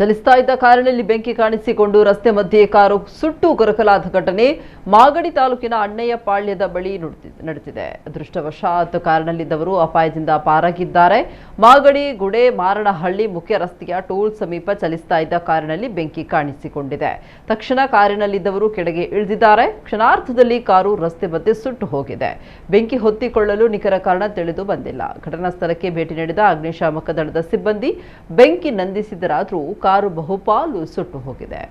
ಚಲಿಸ್ತಾ ಇದ್ದ ಕಾರಿನಲ್ಲಿ ಬೆಂಕಿ ಕಾಣಿಸಿಕೊಂಡು ರಸ್ತೆ ಮಧ್ಯೆ ಕಾರು ಸುಟ್ಟು ಕರಕಲಾದ ಘಟನೆ ಮಾಗಡಿ ತಾಲೂಕಿನ ಅಣ್ಣಯ್ಯಪಾಳ್ಯದ ಬಳಿ ನಡೆದಿದೆ. ಅದೃಷ್ಟವಶಾತ್ ಕಾರಿನಲ್ಲಿದ್ದವರು ಅಪಾಯದಿಂದ ಪಾರಾಗಿದ್ದಾರೆ. ಮಾಗಡಿ ಗುಡೆ ಮಾರಣಹಳ್ಳಿ ಮುಖ್ಯ ರಸ್ತೆಯ ಟೋಲ್ ಸಮೀಪ ಚಲಿಸ್ತಾ ಇದ್ದ ಕಾರಿನಲ್ಲಿ ಬೆಂಕಿ ಕಾಣಿಸಿಕೊಂಡಿದೆ. ತಕ್ಷಣ ಕಾರಿನಲ್ಲಿದ್ದವರು ಕೆಳಗೆ ಇಳಿದಿದ್ದಾರೆ. ಕ್ಷಣಾರ್ಧದಲ್ಲಿ ಕಾರು ರಸ್ತೆ ಮಧ್ಯೆ ಸುಟ್ಟು ಹೋಗಿದೆ. ಬೆಂಕಿ ಹೊತ್ತಿಕೊಳ್ಳಲು ನಿಖರ ಕಾರಣ ತಿಳಿದು ಬಂದಿಲ್ಲ. ಘಟನಾ ಸ್ಥಳಕ್ಕೆ ಭೇಟಿ ನೀಡಿದ ಅಗ್ನಿಶಾಮಕ ದಳದ ಸಿಬ್ಬಂದಿ ಬೆಂಕಿ ನಂದಿಸಿದರಾದರೂ ಕಾರು ಬಹುಪಾಲು ಸುಟ್ಟು ಹೋಗಿದೆ.